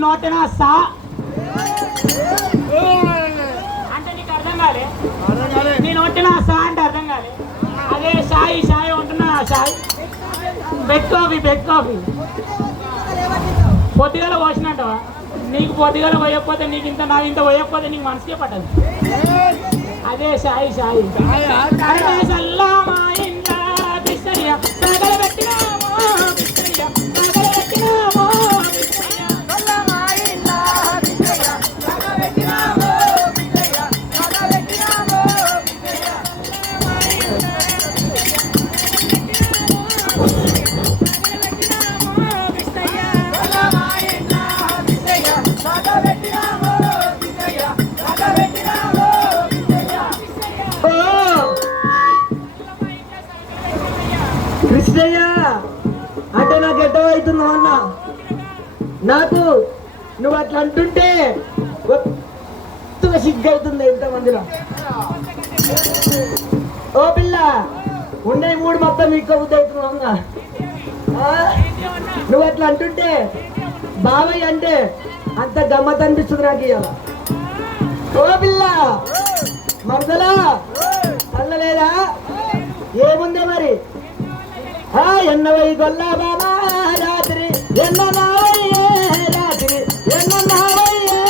నోటిన సా అంటే నీకు అర్థం కాలే? నేను నోటిన సా అంటే అర్థం కాలే. అదే సాయి సాయి ఉంటున్నా Sai. Bed coffee bed coffee. పొద్దుగల పోసినట్టవా నీకు పొద్దుగల పోయకపోతే నీకు ఇంత నాకు ఇంత పోయకపోతే నీకు మనసుకే పట్టదు. అదే షాయి షాయి కృష్ణయ్య అంటే నాకు ఎటో అవుతున్నావు అన్న? నాకు నువ్వు అట్లా అంటుంటే ఒత్తుగా సిగ్గవుతుంది ఇంతమందిలో. ఓ పిల్ల ఉండే మూడు మొత్తం మీకు బుద్ధి అవుతున్నావు అన్న నువ్వు అట్లా అంటుంటే బావయ్య అంటే అంత గమ్మత్ అనిపిస్తుంది నాకు ఇవాళ ఓ పిల్ల మరదలా? ಮುಂದೆ ಹಾ ಎನ್ನವೈ ಗೊಲ್ಲ ಬಾಬಾ ರಾತ್ರಿ ಎನ್ನ ನಾವಯ್ಯೇ ರಾತ್ರಿ ಎನ್ನ ನಾವಯ್ಯೇ